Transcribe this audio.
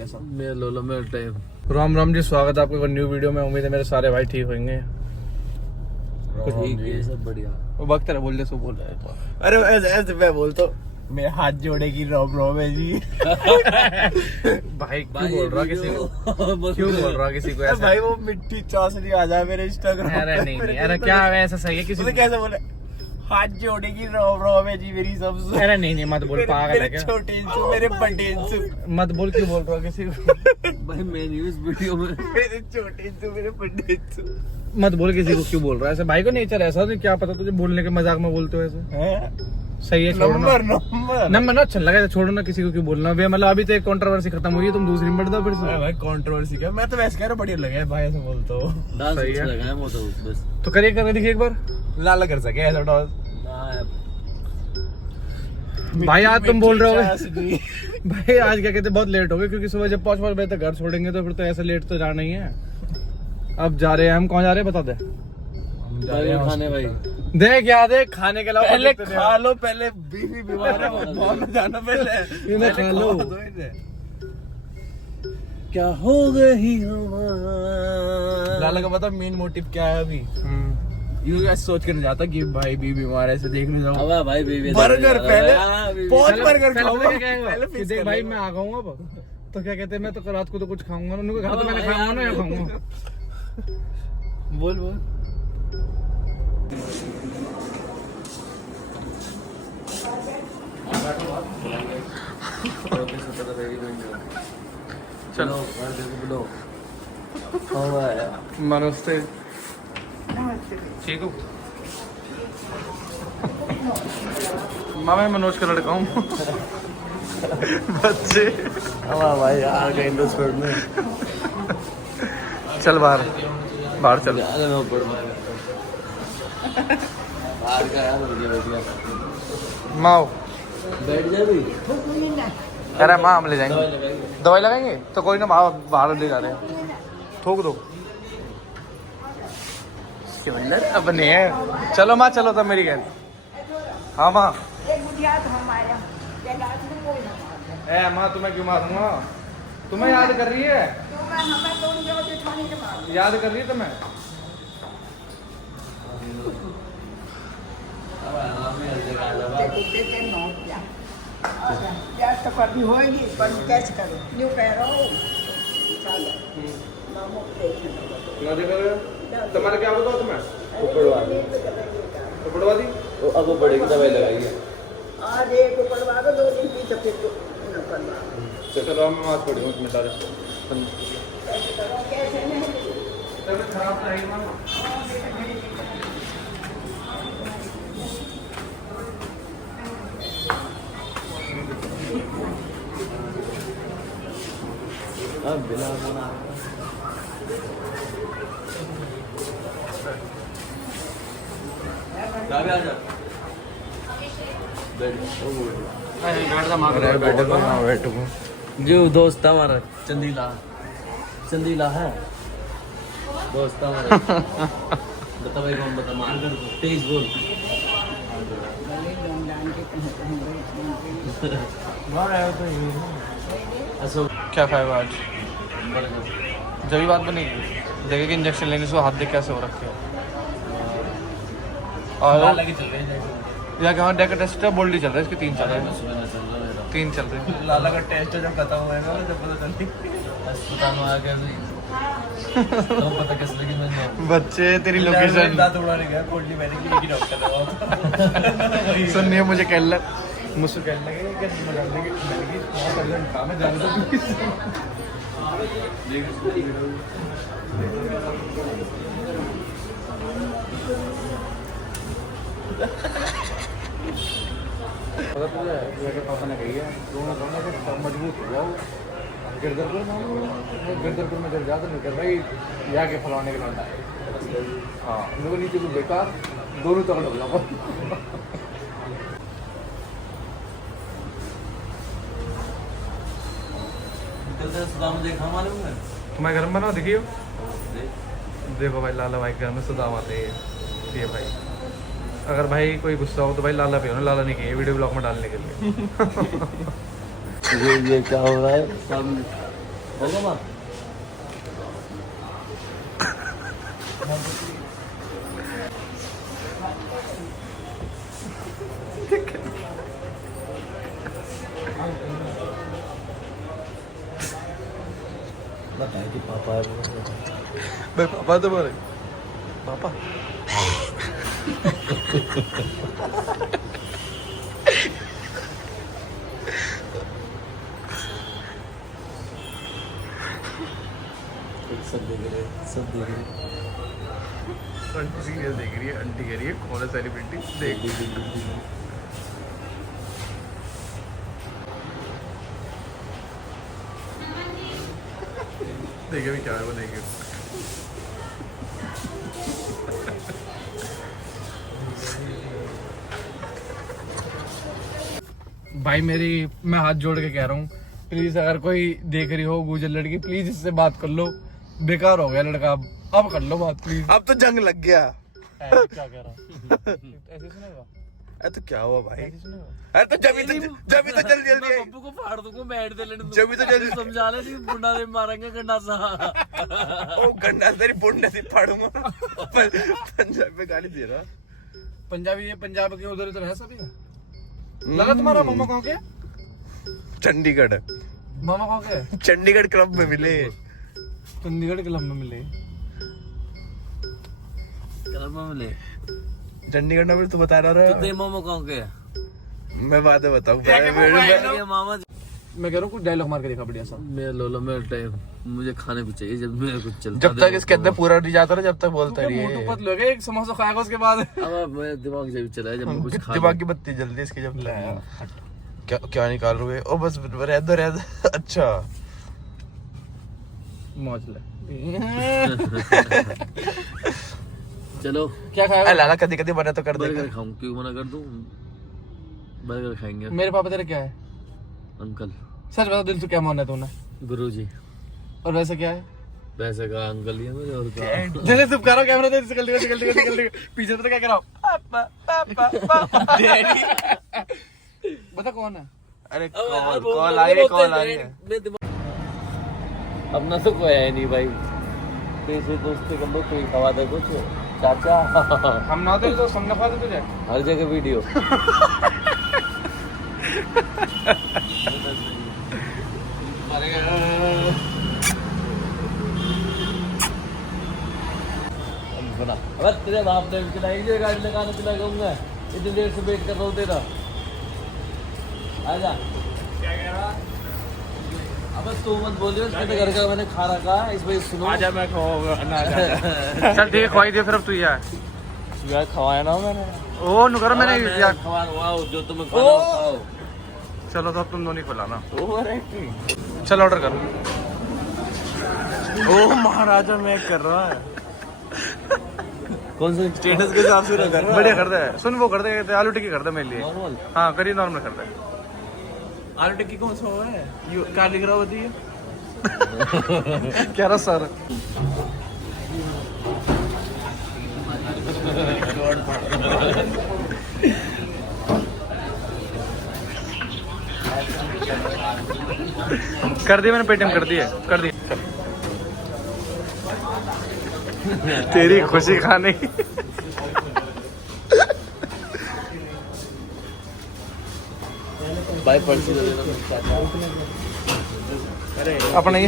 राम राम जी, स्वागत है आपको न्यू वीडियो में। उम्मीद है मेरे सारे भाई ठीक होंगे। ठीक है, सब बढ़िया। वो वक्त बोल दे, सो बोल रहा है। अरे ऐसे मैं बोलता हूँ, मैं हाथ जोड़े की रोम रोम है जी। भाई क्यों बोल रहा किसी को? क्यों बोल रहा किसी को ऐसा? भाई वो मिट्टी चौसरी आ जाए मेरे इंस्टाग्राम। अरे नहीं नहीं, अरे क्या है ऐसा सही है किसी को? कैसे बोले हाथ जोड़े की रोम रोम है जी मेरी सबसे। अरे नहीं नहीं, मत बोल, पागल है क्या? छोटे इंसू मेरे बड़े इंसू। मत बोल, क्यों बोल रहा किसी को? भाई मैं नहीं इस वीडियो में। मेरे छोटे इंसू मेरे बड़े इंसू। मत बोल किसी को, क्यों बोल रहा है ऐसे? भाई को नेचर ऐसा नहीं, क्या पता तुझे बोलने के मजाक में बोलते हो ऐसे। सही है, छोड़ो ना। नंबर ना अच्छा लगा, छोड़ो ना, किसी को क्यों बोलना। वे मतलब अभी तो एक कंट्रोवर्सी खत्म हुई है, तुम दूसरी में बढ़ दो फिर से। भाई कंट्रोवर्सी क्या, मैं तो वैसे कह रहा बढ़िया लगा भाई, ऐसा बोलता हूँ। सही है, लगा है वो तो बस। तो करिए, कर देखिए एक बार। लाला कर सके ऐसा डांस। भाई आज तुम बोल रहे हो भाई आज क्या कहते, बहुत लेट हो गए क्योंकि सुबह जब 5 बजे तक घर छोड़ेंगे तो फिर तो ऐसे लेट तो जाना ही है। अब जा रहे हैं हम, कौन जा रहे हैं बता दे। खाने भाई देख याद है, खाने के अलावा पहले खा लो, पहले बीवी बीमार है, में जाना पहले इन्हें खा लो। क्या हो गई हमारा। लाला का पता मेन मोटिव क्या है अभी? यूँ सोच कर जाता कि भाई बीवी बीमार है, ऐसे देखने जाओ। अब भाई बीवी बर्गर पहले बहुत बर्गर खाऊंगा पहले। देख भाई मैं आ गऊंगा अब, तो क्या कहते हैं, मैं तो रात को तो कुछ खाऊंगा, उनको घर तो मैंने खाऊंगा ना, या खाऊंगा। बोल बोल। चलो नमस्ते, ठीक हो? मैं मनोज का लड़का हूँ। बच्चे भाई आ गए इंडोस्फीयर में। चल बाहर बाहर चल। बाहर का यार माओ बैठ जा भी। कह रहा है माँ हम ले जाएंगे, दवाई लगाएंगे तो कोई ना, बाहर ले जा रहे हैं, थोक दो अपने है। चलो माँ, चलो तब मेरी गैल। हाँ माँ। ए माँ, तुम्हें क्यों मारूंगा? तुम्हें याद कर रही है, याद कर रही है तुम्हें। तो कभी होएगी, पर कैसे करो? न्यू कह रहा हूँ। तुम्हारा क्या बताओ तुम्हें? उपड़वा दी। उपड़वा दी? अब वो बड़े की दवाई लगाई है। आज एक उपड़वा दो, 2 दिन की तो फिर तो न करवा। चलो हम आज पड़ी हूँ उसमें डाले। कैसे नहीं? खराब नहीं मानो। बिना बना जो दोस्त हमारा चंदीला चंदीला है दोस्त हमारा। बता भाई कौन, बता मार तेज बोल। क्या खाएगा आज? जब भी बात बनेगी देखे कि इंजेक्शन लेने से हाथ देख कैसे हो रखे हैं। और या कि हाँ डेका टेस्ट है, बोल्ड ही चल रहा है, इसके 3 चल रहे हैं, 3 चल रहे हैं। लाला का टेस्ट जब खत्म होएगा जब पता चलेगी अस्पताल में आ गया तो पता कैसे लगी। मैंने बच्चे तेरी लोकेशन दांत उड़ाने गया, कोटली मैंने की लेकिन डॉक्टर है सुनिए, मुझे कहने मुझसे कहने लगे कैसे मजा लेंगे, मैंने कि बहुत अर्जेंट काम है, जाने दो प्लीज। पता तुझे मेरे पापा ने कही है, दोनों दोनों से मजबूत हो जाओ। गिरधरपुर में जब ज़्यादा नहीं कर भाई, यहाँ के फलाने के लौटा है। हाँ मेरे को नीचे को बेकार, दोनों तक हो जाओ। देखा मालूम है तुम्हारे घर में बनाओ, देखियो। देखो भाई, लाला भाई घर में सुदाम आते हैं ये भाई। अगर भाई कोई गुस्सा हो तो भाई लाला पे हो ना, लाला नहीं किए वीडियो ब्लॉग में डालने के लिए। ये क्या हो रहा है? होगा माँ बताए कि पापा है भाई पापा तो बोले पापा सब देख रहे आंटी सीरियल देख रही है आंटी कह रही है कौन है सेलिब्रिटी देख देखे भी क्या है वो देखे भाई मेरी मैं हाथ जोड़ के कह रहा हूँ प्लीज अगर कोई देख रही हो गुजर लड़की प्लीज इससे बात कर लो बेकार हो गया लड़का अब कर लो बात प्लीज अब तो जंग लग गया। क्या कह रहा ऐसे सुनेगा अरे तो क्या हुआ भाई? ऐसे सुनेगा अरे तो जब तो जल्दी जल्दी मैं पप्पू को फाड़ दूंगा बैठ दे लेने जब तो जल्दी समझा ले नहीं बुंडा दे मारेंगे गंडासा ओ गन्ना तेरी पुण्य से फाड़ूंगा। पंजाब में गाली दे रहा पंजाबी ये पंजाब के उधर उधर है सभी लगा तुम्हारा मामा कहाँ के चंडीगढ़ मामा कहाँ के चंडीगढ़ क्लब में मिले। चंडीगढ़ क्लब में मिले मिले चंडीगढ़ में तो बता रहा तो दे मामा कहाँ के मैं बाद में बताऊँ। मामा मैं कह रहा हूँ कुछ डायलॉग मार के देखा बढ़िया सा मेरा लोला मेरा टाइम मुझे खाने भी चाहिए जब मेरे कुछ चलता जब तक इसके अंदर पूरा नहीं जाता ना जब तक बोलता रही मोटू पतलू हो गया एक समोसा खाएगा उसके बाद अब मेरा दिमाग जब चला है जब मैं कुछ खा दिमाग की बत्ती जल्दी इसकी जब क्या क्या निकाल रहे हो? ओ बस रह दो अच्छा मौज ले चलो क्या खाएगा लाला कभी कभी बना तो कर देगा। बर्गर खाऊं क्यों मना कर दूं बर्गर खाएंगे मेरे पापा तेरा क्या है अंकल सच बता दिल से क्या मानना है तूने गुरुजी और वैसे क्या है पैसे का अंकल ही है मेरे और क्या जल्दी चुप करो कैमरा दे निकल पीछे तो क्या कर रहा हूं बता कौन है अरे कॉल आ रही है। अपना तो कोई है नहीं भाई पैसे दोस्ती कर लो कोई खवा दे कुछ चाचा हम ना दे तो समझ पा दे तुझे हर जगह वीडियो बना अब तेरे बाप ने चलाई जो गाड़ी लगाने चला जाऊंगा इतनी देर से वेट कर रहा हूँ तेरा आजा क्या कह रहा अब तू मत बोलियो इसके घर का मैंने खा रखा इस वजह सुनो आजा मैं खाऊंगा चल ठीक है खवाई दे फिर अब तू यार यार खवाया ना मैंने ओ नु करो मैंने यार खवा वाओ जो तुम्हें खाना खाओ चलो तो अब तुम दोनों को लाना ओवर एक्टिंग चल ऑर्डर करो ओ महाराजा मैं कर रहा है कौन सा स्टेटस के हिसाब से कर रहा बढ़िया कर दे सुन वो कर दे आलू टिक्की कर दे मेरे लिए नॉर्मल हाँ करिए नॉर्मल कर दे आलू टिक्की कौन सा हुआ है यू क्या लिख रहा होती है क्या रहा सर कर दिया मैंने पेटीएम कर दिया तेरी खुशी खाने की भाई पर्ची दे देना अपना ही